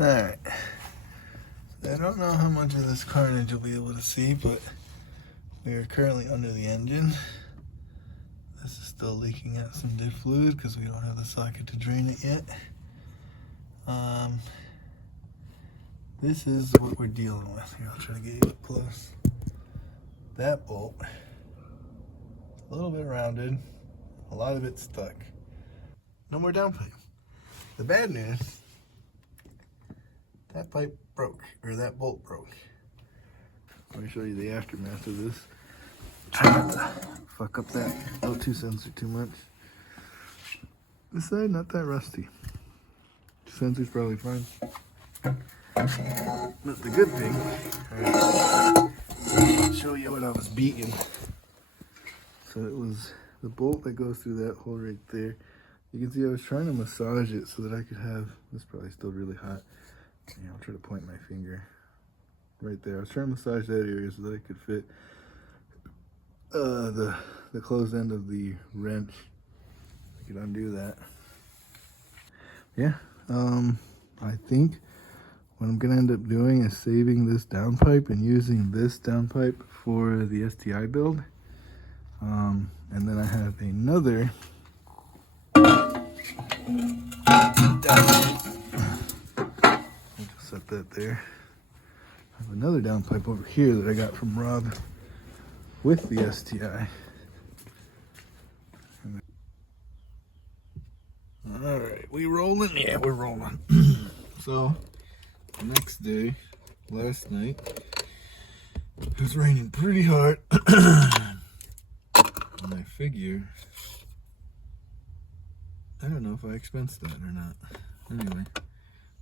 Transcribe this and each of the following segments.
Alright. I don't know how much of this carnage you'll be able to see, but we are currently under the engine. This is still leaking out some diff fluid because we don't have the socket to drain it yet. This is what we're dealing with. Here, I'll try to get you up close. That bolt, a little bit rounded, a lot of it stuck. No more downpipe. The bad news, that pipe broke, or that bolt broke. Let me show you the aftermath of this. Try not to fuck up that O2 sensor too much. This side, not that rusty. Sensor's probably fine. But the good thing, I'll show you what I was beating. So it was the bolt that goes through that hole right there. You can see I was trying to massage it so that I could have, this is probably still really hot. Yeah, I'll try to point my finger right there. I was trying to massage that area so that I could fit the closed end of the wrench. I could undo that. Yeah, I think what I'm gonna end up doing is saving this downpipe and using this downpipe for the STI build. And then I have another downpipe. I'll just set that there. I have another downpipe over here that I got from Rob with the STI. All right, we rolling? Yeah, we're rolling. So, the next day, last night, it was raining pretty hard. And I figure, I don't know if I expensed that or not. Anyway,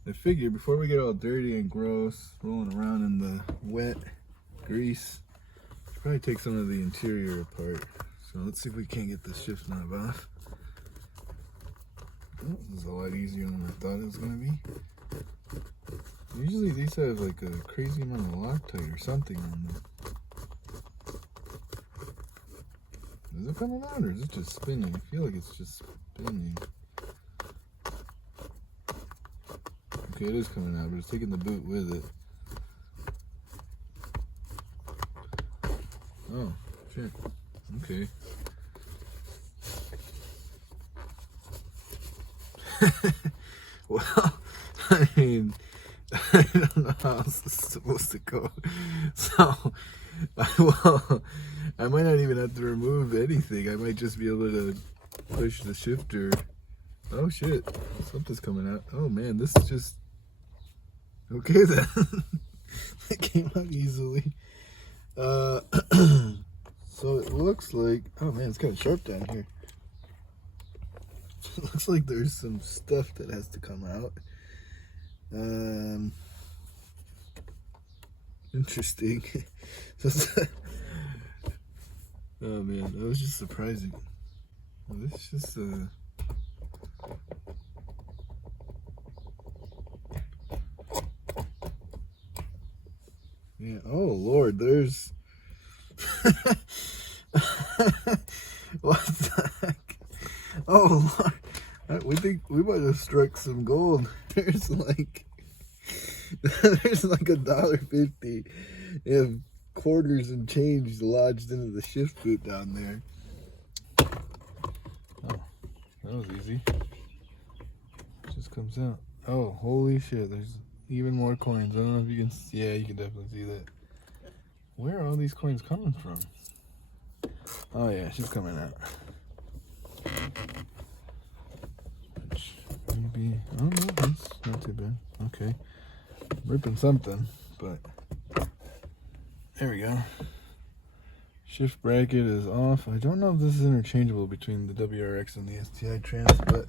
I figure before we get all dirty and gross, rolling around in the wet grease, probably take some of the interior apart. So let's see if we can't get this shift knob off. Oh, this is a lot easier than I thought it was going to be. Usually these have like a crazy amount of Loctite or something on them. Is it coming out or is it just spinning? I feel like it's just spinning. Okay, it is coming out, but it's taking the boot with it. Oh, shit. Okay. Well, I mean, I don't know how else this is supposed to go. So, I might not even have to remove anything. I might just be able to push the shifter. Oh shit, something's coming out. Oh man, this is just... Okay then. It came out easily. So it looks like... Oh man, it's kind of sharp down here. It looks like there's some stuff that has to come out. Interesting. Oh man, that was just surprising. Well, this just yeah. Oh Lord, there's what the heck? Oh Lord. We think we might have struck some gold. There's like $1.50 of quarters and change lodged into the shift boot down there. Oh, that was easy. It just comes out. Oh, holy shit! There's even more coins. I don't know if you can see. Yeah, you can definitely see that. Where are all these coins coming from? Oh yeah, she's coming out. Maybe, oh no, that's not too bad. Okay, ripping something, but there we go. Shift bracket is off. I don't know if this is interchangeable between the WRX and the STI trans, but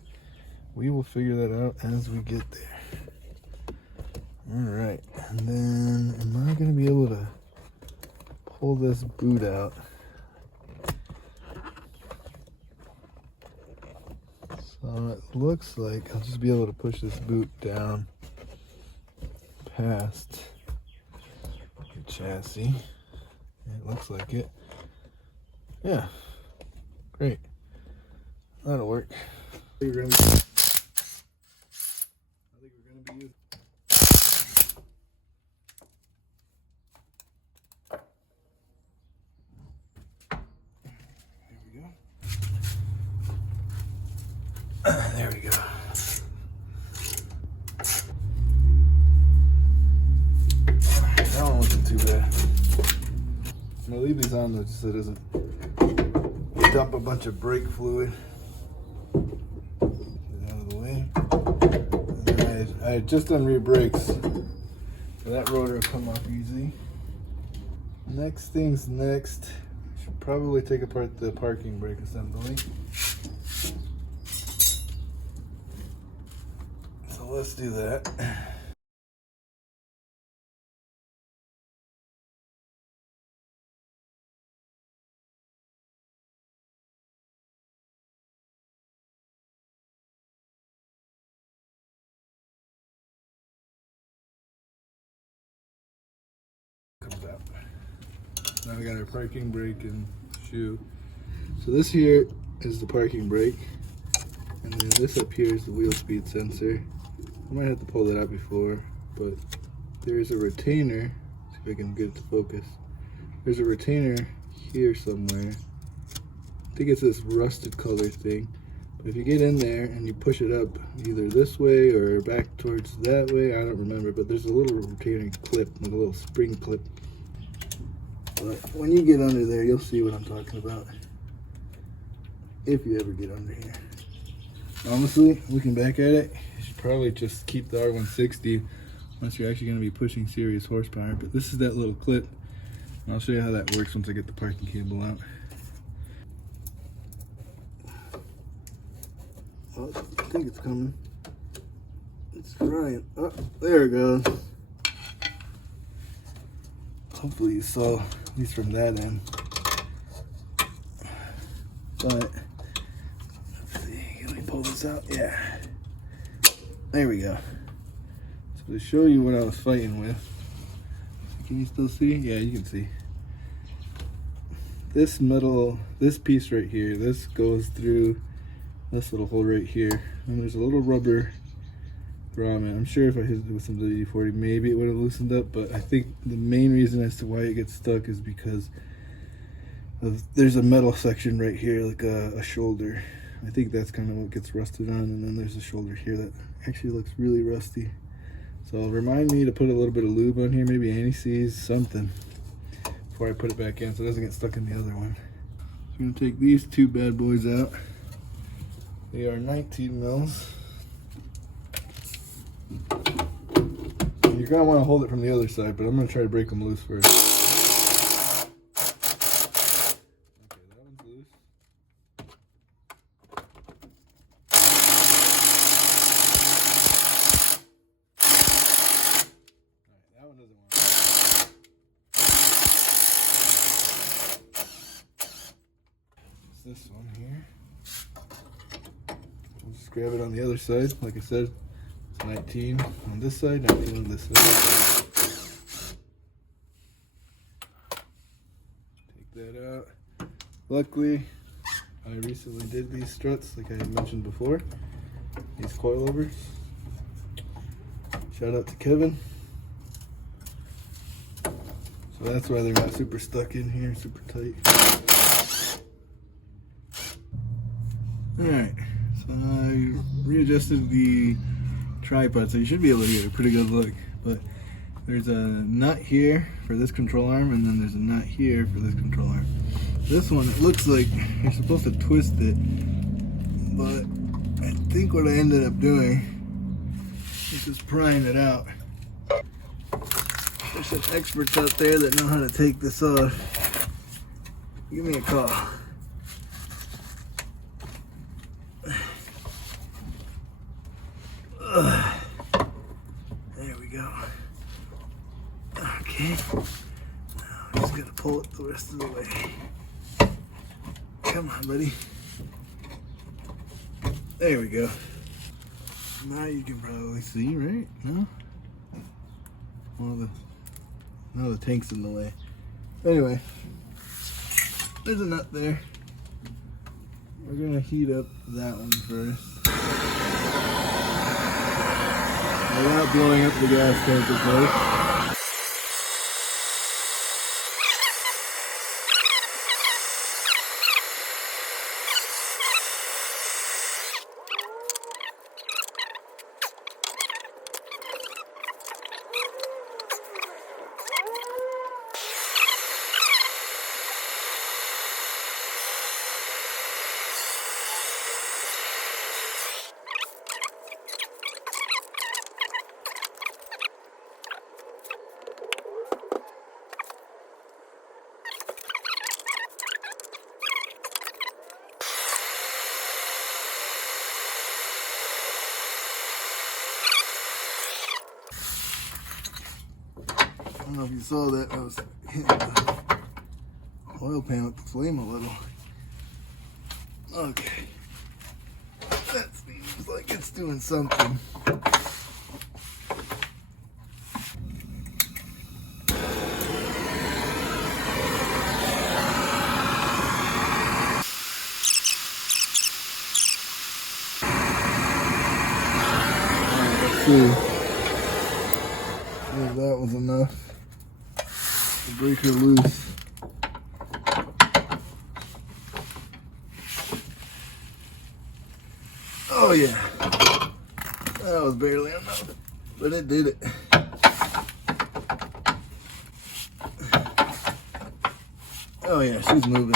we will figure that out as we get there. All right, and then am I going to be able to pull this boot out? So it looks like I'll just be able to push this boot down past the chassis. It looks like it. Yeah, great. That'll work. I think we're gonna be using There we go. That one wasn't too bad. I'm gonna leave these on though just so it doesn't dump a bunch of brake fluid. Get it out of the way. And then I had just done rear brakes, so that rotor will come off easy. Next thing's next. Should probably take apart the parking brake assembly. So let's do that. Comes out. Now we got our parking brake and shoe. So this here is the parking brake, and then this up here is the wheel speed sensor. I might have to pull that out before, but there's a retainer. See if I can get it to focus. There's a retainer here somewhere. I think it's this rusted color thing. But if you get in there and you push it up either this way or back towards that way, I don't remember, but there's a little retainer clip, like a little spring clip. But when you get under there, you'll see what I'm talking about. If you ever get under here. Honestly, looking back at it, you should probably just keep the R160 unless you're actually going to be pushing serious horsepower. But this is that little clip. And I'll show you how that works once I get the parking cable out. Oh, I think it's coming. It's trying. Oh, there it goes. Hopefully you saw at least from that end. But let's see, can we pull this out? Yeah. There we go. So to show you what I was fighting with, can you still see? Yeah, you can see. This metal, this piece right here, this goes through this little hole right here, and there's a little rubber grommet. I'm sure if I hit it with some WD-40, maybe it would have loosened up, but I think the main reason as to why it gets stuck is because there's a metal section right here, like a shoulder. I think that's kind of what gets rusted on, and then there's a shoulder here that actually looks really rusty. So remind me to put a little bit of lube on here, maybe anti-seize, something, before I put it back in so it doesn't get stuck in the other one. So I'm going to take these two bad boys out. They are 19 mils. And you're going to want to hold it from the other side, but I'm going to try to break them loose first. Okay, that one's loose. Alright, that one doesn't want to. This one here. We'll just grab it on the other side. Like I said, it's 19 on this side, 19 on this side. Take that out. Luckily, I recently did these struts, like I had mentioned before. These coilovers. Shout out to Kevin. So that's why they're not super stuck in here, super tight. Alright, so I readjusted the tripod, so you should be able to get a pretty good look. But there's a nut here for this control arm, and then there's a nut here for this control arm. This one, it looks like you're supposed to twist it, but I think what I ended up doing is just prying it out. There's some experts out there that know how to take this off. Give me a call. There we go. Okay. Now I'm just gonna pull it the rest of the way. Come on, buddy. There we go. Now you can probably see, right? No? Well, no, the tank's in the way. Anyway, there's a nut there. We're gonna heat up that one first. Without blowing up the gas tank, of course. don't know if you saw that. I was hitting the oil pan with the flame a little. Okay. That seems like it's doing something. Let's see if that was enough to break her loose. Oh yeah, that was barely enough, but it did it. Oh yeah, she's moving.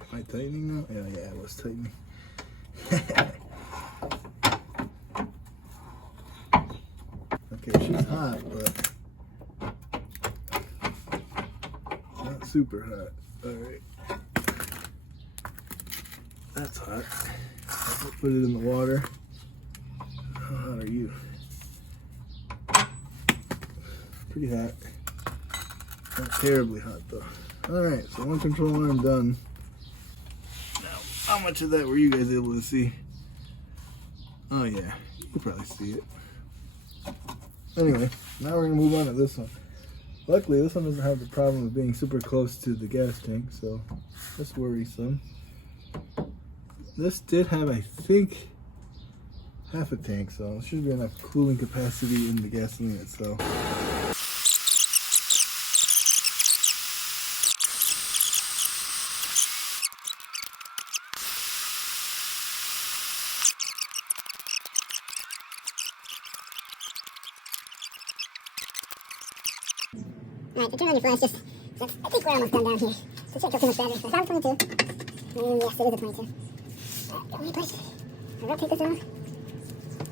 Am I tightening now? Yeah, I was tightening. Okay, she's hot, but not super hot. Alright. That's hot. I'll put it in the water. How hot are you? Pretty hot. Not terribly hot though. Alright, so one control arm done. Now, how much of that were you guys able to see? Oh yeah, you can probably see it. Anyway, now we're gonna move on to this one. Luckily, this one doesn't have the problem of being super close to the gas tank, so that's worrisome. This did have, I think, half a tank, so there should be enough cooling capacity in the gasoline itself. Alright, so turn on your flash, I think we're almost done down here. So check out too much battery. So I found 22. And yes, it is a 22. Alright, got my place. I'm gonna take this off.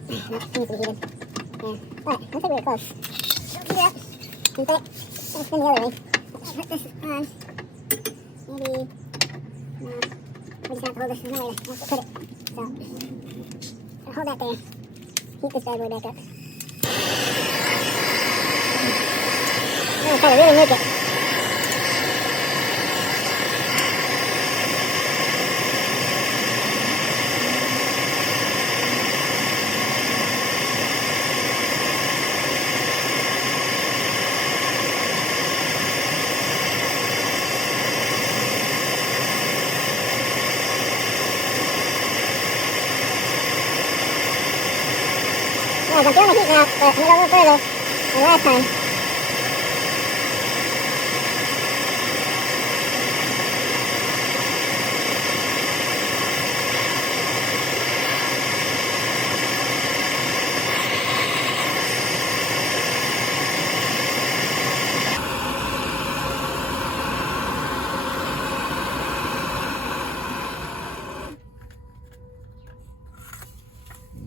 No, it needs to be heated. Yeah, but looks like we were close. Don't heat it up. In fact, I'm gonna spin the other way. Let's put this on. Maybe, no, we just have to hold this. No way to put it. So, hold that there. Heat this bad boy back up. I'm gonna try to really make it. Yeah, I'm feeling the heat now, but I'm gonna go a little further than last time.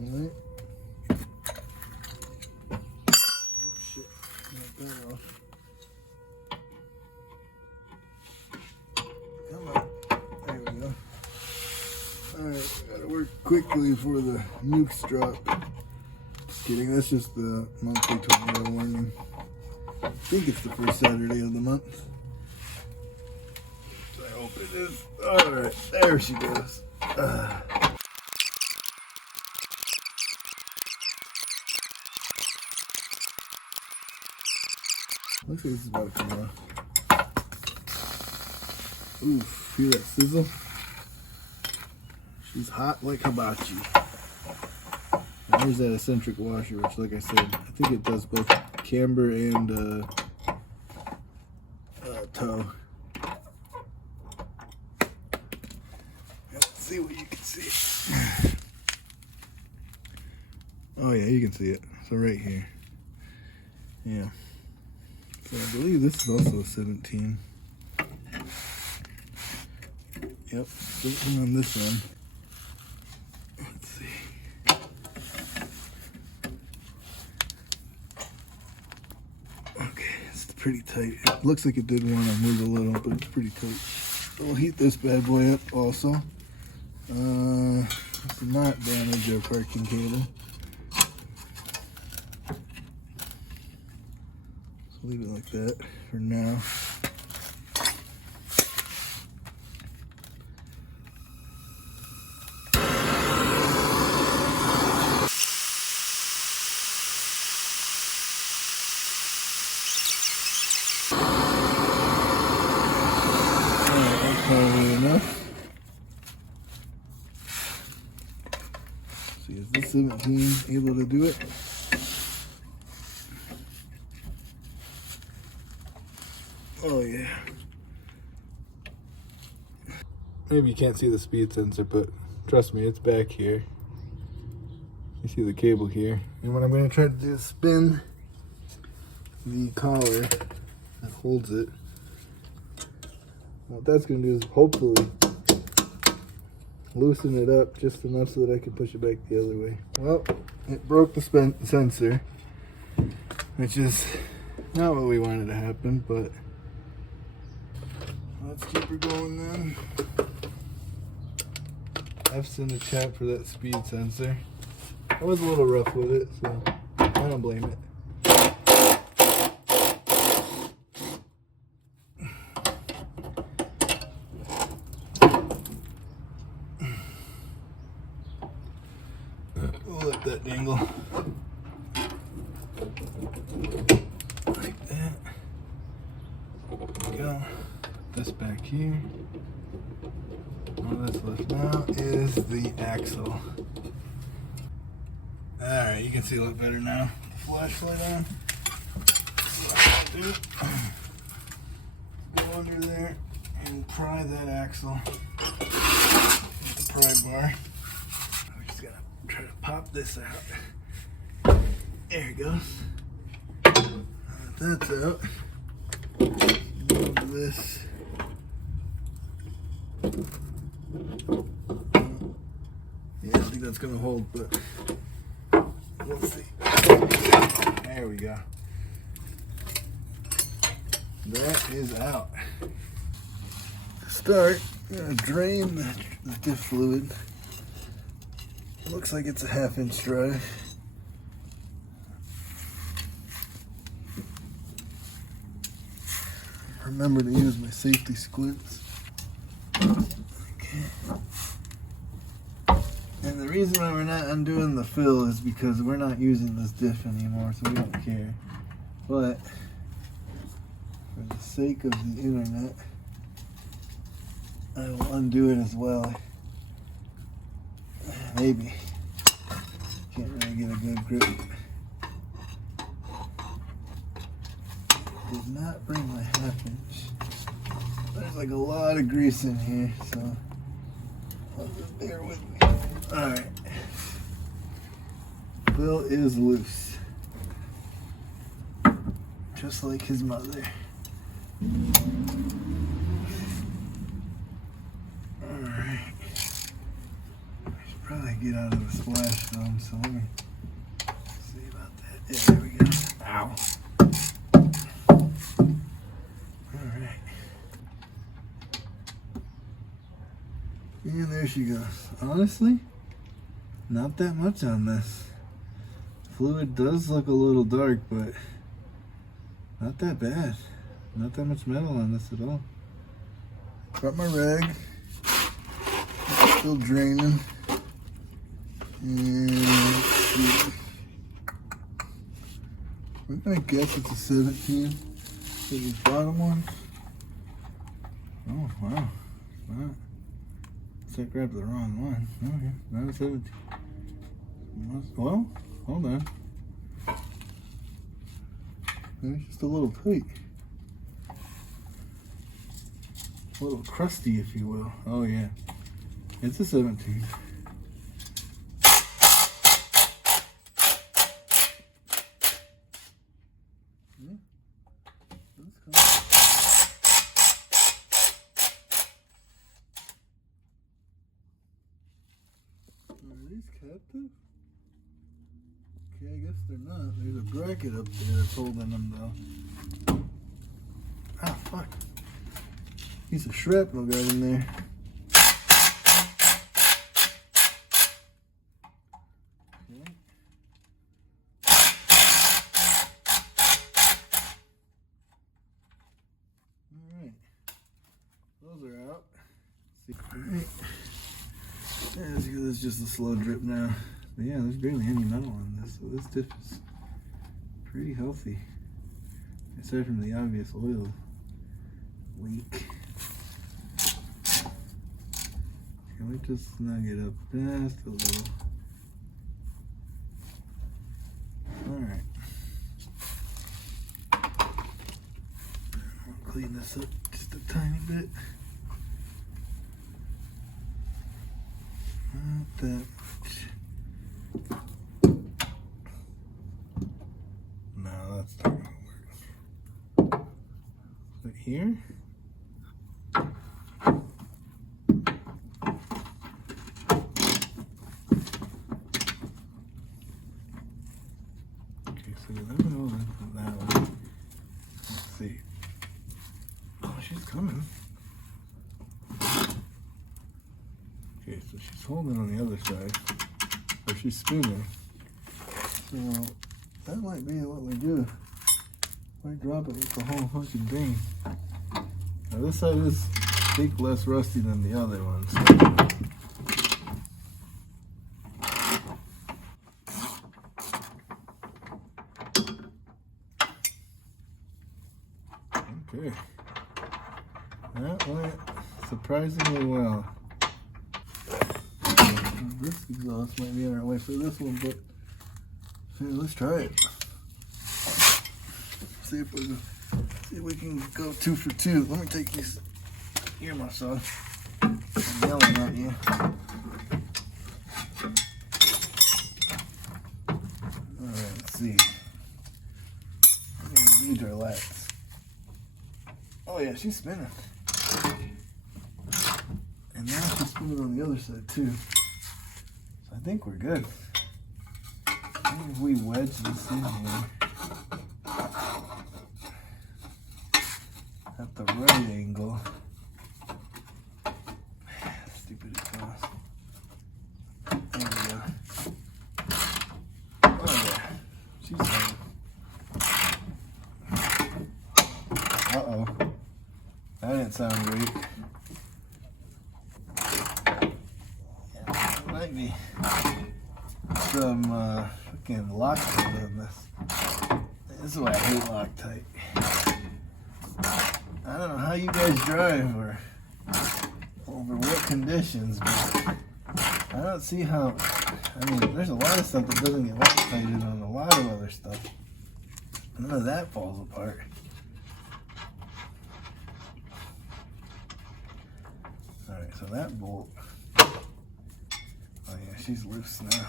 Alright. Oh shit, knock that off. Come on. There we go. Alright, gotta work quickly before the nukes drop. Just kidding, that's just the monthly tornado warning. I think it's the first Saturday of the month. I hope it is. Alright, there she goes. Looks like this is about to come off. Ooh, feel that sizzle? She's hot like hibachi. And here's that eccentric washer, which, like I said, I think it does both camber and tow. Let's see what you can see. Oh yeah, you can see it. So right here. Yeah. So I believe this is also a 17. Yep, 17 on this one. Let's see. Okay, it's pretty tight. It looks like it did want to move a little, but it's pretty tight. So we'll heat this bad boy up also. This is not damage a parking cable. So leave it like that for now. That's probably enough. See, is this 17 able to do it? Oh yeah. Maybe you can't see the speed sensor, but trust me, it's back here. You see the cable here. And what I'm going to try to do is spin the collar that holds it. What that's going to do is hopefully loosen it up just enough so that I can push it back the other way. Well, it broke the sensor, which is not what we wanted to happen, but let's keep her going then. F's in the chat for that speed sensor. I was a little rough with it, so I don't blame it. We'll let that dangle like that. There we go. This back here. All that's left now is the axle. Alright, you can see a lot better now. The flashlight on. Go under there and pry that axle with the pry bar. We're just gonna try to pop this out. There it goes. That's out. Move this. Yeah, I think that's gonna hold, but we'll see. There we go. That is out. To start, I'm gonna drain the diff fluid. Looks like it's a 1/2 inch drive. Remember to use my safety squints. Okay. And the reason why we're not undoing the fill is because we're not using this diff anymore, so we don't care. But for the sake of the internet, I will undo it as well. Maybe. Can't really get a good grip. Did not bring my 1/2 inch. There's like a lot of grease in here, so bear with me. Alright. Bill is loose. Just like his mother. Alright. I should probably get out of the splash zone, so let me see about that. Yeah, there we go. Ow. Alright. And there she goes. Honestly, not that much on this. Fluid does look a little dark, but not that bad. Not that much metal on this at all. Got my rag. It's still draining. And let's see. We're gonna guess it's a 17. So the bottom one. Oh wow. Wow. I grabbed the wrong one. Okay, not a 17. Well, hold on. Maybe just a little tight. A little crusty, if you will. Oh yeah. It's a 17. Yeah. That's cool. Are these captive? Okay, I guess they're not. There's a bracket up there that's holding them though. Ah, fuck. Piece of shrapnel got in there. Alright. Yeah, this is just a slow drip now. But yeah, there's barely any metal on this, so this diff is pretty healthy. Aside from the obvious oil leak. Can we just snug it up just a little? Alright. I'll clean this up just a tiny bit. Not that much. No, that's not gonna work. But here? Okay, so let me know that one. Let's see. Oh, she's coming. Okay, so she's holding on the other side, or she's spinning. So that might be what we do. Might drop it with the whole fucking thing. Now this side is, I think, less rusty than the other one. So. Okay, that went surprisingly well. This exhaust might be on our way for this one, but yeah, let's try it. See if we can go 2 for 2. Let me take these earmuffs off. I'm yelling at you. Alright, let's see. I'm gonna need her lights. Oh yeah, she's spinning. And now she's spinning on the other side too. So I think we're good. Maybe if we wedge this in here at the right angle. Stupid exhaust. There we go. Oh yeah, she's fine. Uh-oh. That didn't sound great. Yeah, it might be some fucking Loctite in this. This is why I hate Loctite. I don't know how you guys drive or over what conditions, but I don't see how. I mean, there's a lot of stuff that doesn't get Loctited on a lot of other stuff. None of that falls apart. Alright, so that bolt. Oh yeah, she's loose now.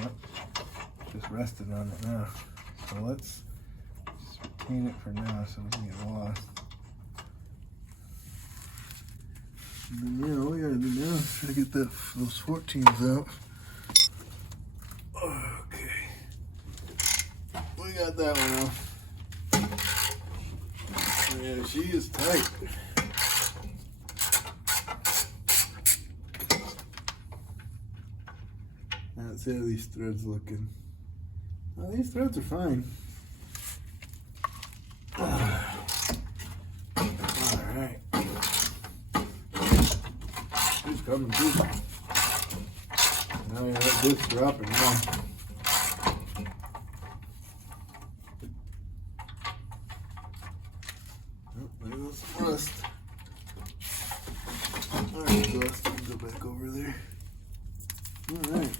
Yep, just resting on it now. So let's just retain it for now so we can get lost. And then yeah, all we gotta do now is try to get those 14s out. Okay. We got that one off. Yeah, she is tight. Let's see how these threads looking. Oh, these threads are fine. Alright. She's coming too. Now you let this dropping now. There goes some rust. Alright, so let's go back over there. Alright.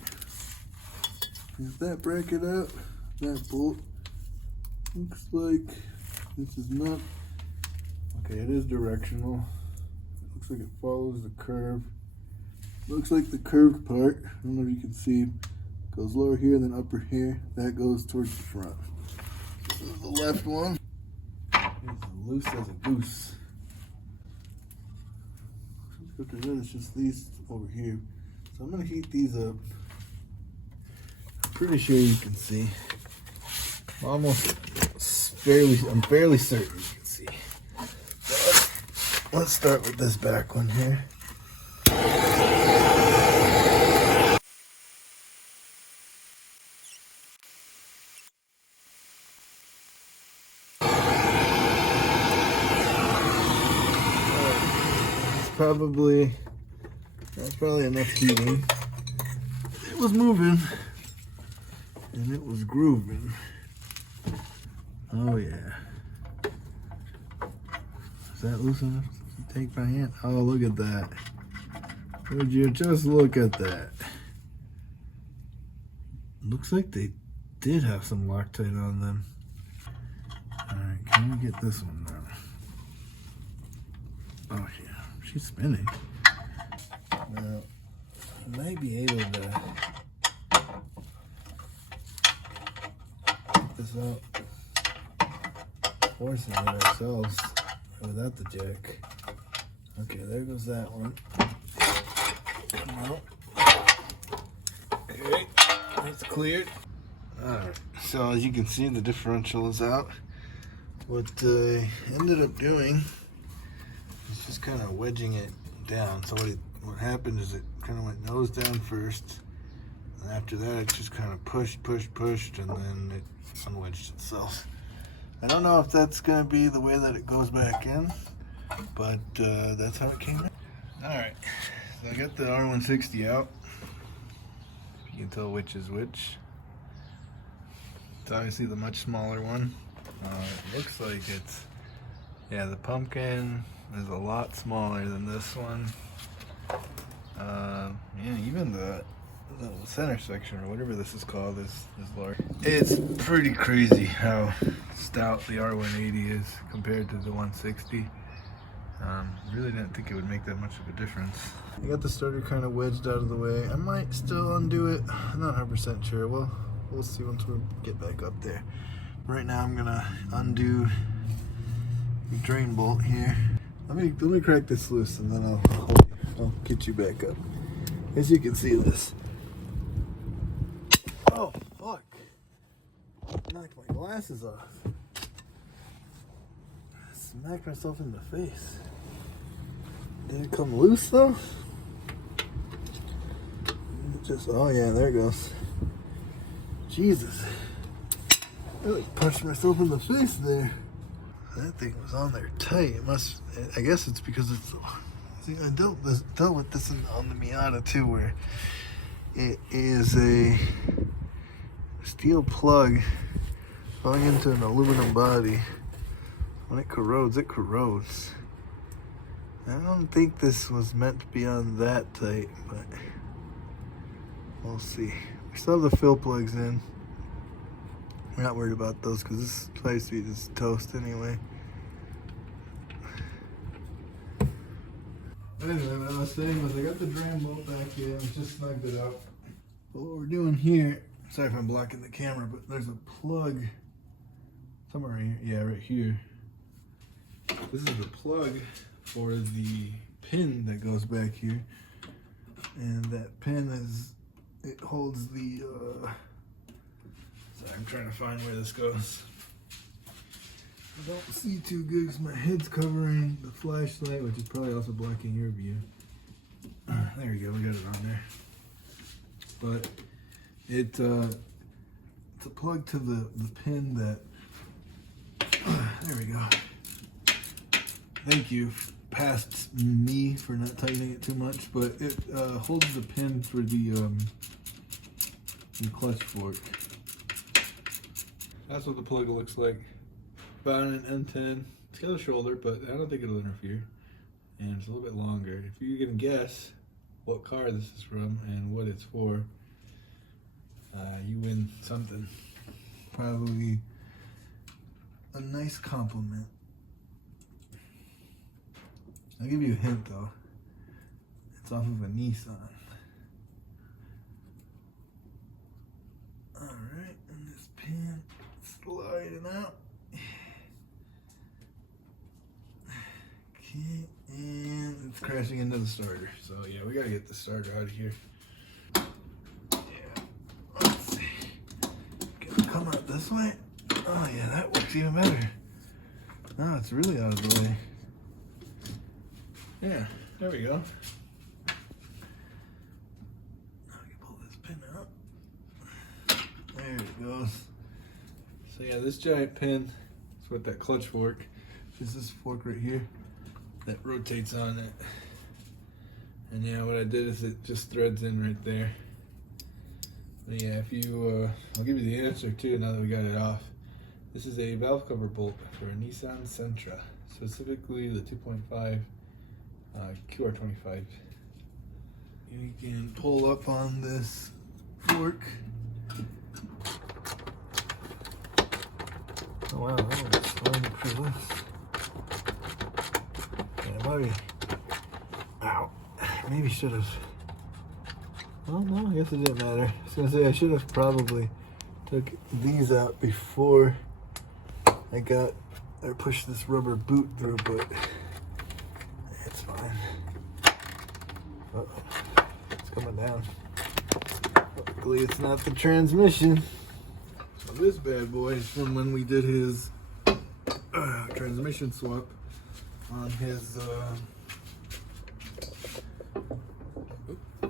Got that bracket up. That bolt. Looks like this is not. Okay, it is directional. Looks like it follows the curve. Looks like the curved part, I don't know if you can see, goes lower here, then upper here. That goes towards the front. This is the left one. It's loose as a goose. Let's go to that. It's just these over here. So I'm gonna heat these up. I'm pretty sure you can see. I'm fairly certain you can see. So let's start with this back one here. probably enough heating. It was moving and it was grooving. Oh yeah. Is that loose enough to take my hand? Oh, look at that. Would you just look at that? Looks like they did have some Loctite on them. Alright, can we get this one now? Oh yeah, she's spinning. Now, I might be able to get this out, forcing it ourselves without the jack. Okay, there goes that one. Come out. Okay, it's cleared. Alright, so as you can see, the differential is out. What I ended up doing is just kind of wedging it down. So what happened is it kind of went nose down first, and after that it just kind of pushed, and then it unwedged itself. I don't know if that's going to be the way that it goes back in, but that's how it came in. Alright, so I got the R160 out. You can tell which is which. It's obviously the much smaller one. It looks like it's, yeah, the pumpkin is a lot smaller than this one. Yeah, even the center section or whatever this is called is large. It's pretty crazy how stout the R180 is compared to the 160. Really didn't think it would make that much of a difference. I got the starter kind of wedged out of the way. I might still undo it. I'm not 100% sure. We'll see once we get back up there. Right now I'm gonna undo the drain bolt here. Let me crack this loose and then I'll get you back up. As you can see this. Oh fuck! Knocked my glasses off. Smacked myself in the face. Did it come loose though? Oh yeah, there it goes. Jesus. I like punched myself in the face there. That thing was on there tight. I guess it's because it's, see, I dealt with this on the Miata too, where it is a steel plug going into an aluminum body. When it corrodes, it corrodes. I don't think this was meant to be on that tight, but we'll see. We still have the fill plugs in. We're not worried about those because this place is toast anyway. Anyway, what I was saying was I got the drain bolt back in, just snugged it up. But what we're doing here, sorry if I'm blocking the camera, but there's a plug somewhere right here. Yeah, right here. This is the plug for the pin that goes back here. And that pin it holds the, sorry, I'm trying to find where this goes. I don't see too good because my head's covering the flashlight, which is probably also blocking your view. There we go, we got it on there. But it's a plug to the pin that, there we go. Thank you, past me, for not tightening it too much, but it holds the pin for the clutch fork. That's what the plug looks like. About an M10. It's got a shoulder, but I don't think it'll interfere. And it's a little bit longer. If you can guess what car this is from and what it's for, you win something. Probably a nice compliment. I'll give you a hint though. It's off of a Nissan. Alright, and this pin sliding out. Okay, and it's crashing into the starter. So yeah, we gotta get the starter out of here. Yeah, let's see. Can it come out this way? Oh yeah, that works even better. Oh, it's really out of the way. Yeah, there we go. Now we can pull this pin out. There it goes. So yeah, this giant pin is with that clutch fork. Just this fork right here that rotates on it. And yeah, what I did is it just threads in right there. But yeah, if you, I'll give you the answer too now that we got it off. This is a valve cover bolt for a Nissan Sentra, specifically the 2.5 QR25. You can pull up on this fork. Oh wow, that one's slowing pretty loose. Yeah, maybe. Ow. Maybe should have. Well, no, I guess it didn't matter. I was gonna say I should have probably took these out before I got or pushed this rubber boot through, but it's fine. Uh-oh. It's coming down. Luckily, it's not the transmission. So this bad boy is from when we did his transmission swap on his.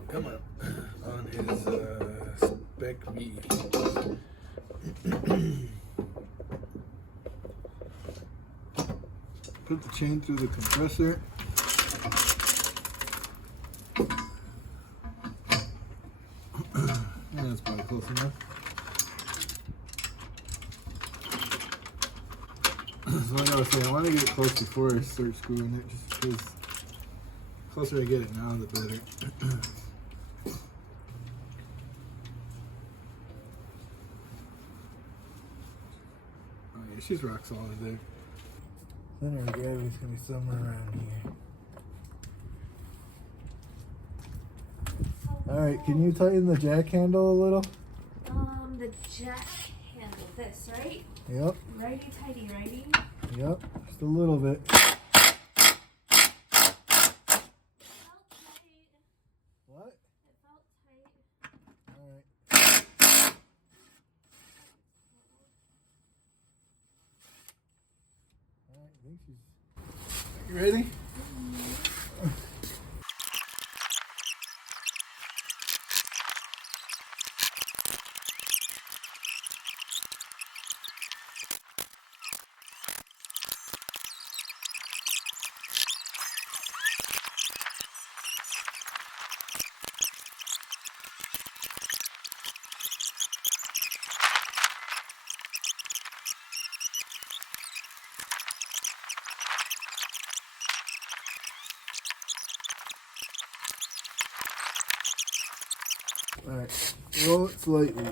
Come on. On his Spec V. Put the chain through the compressor. That's probably close enough. So like I was saying, I want to get it close before I start screwing it, just because the closer I get it now, the better. Oh yeah, she's rock solid there. Center of gravity's gonna be somewhere around here. Alright, can you tighten the jack handle a little? The jack handle, this, right? Yep. Righty tighty, righty. Yep, just a little bit. Felt tight. What? It felt tight. Alright. Alright, I think she's... You ready? Alright, roll it slightly.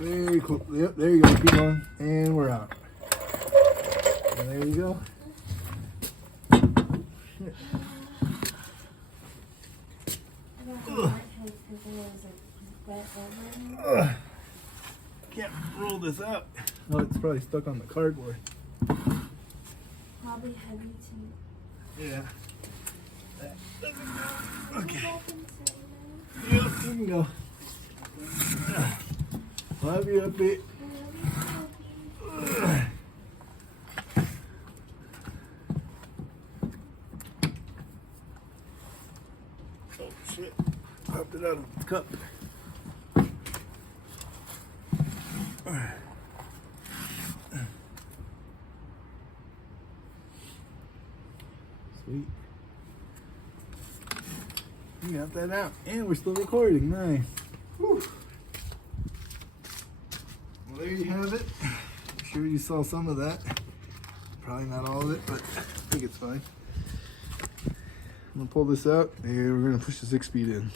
Very cool. Yep, there you go. Keep going. And we're out. And there you go. I don't know what because there was a wet over. Can't roll this out. Oh, it's probably stuck on the cardboard. Probably heavy too. Yeah. That doesn't go. Okay. Open to Yep, you can go. Love you a bit. Oh shit. Popped it out of the cup. Sweet. We got that out. And we're still recording. Nice. Whew. Well, there you have it. I'm sure you saw some of that. Probably not all of it, but I think it's fine. I'm gonna pull this out and we're gonna push the 6-speed in.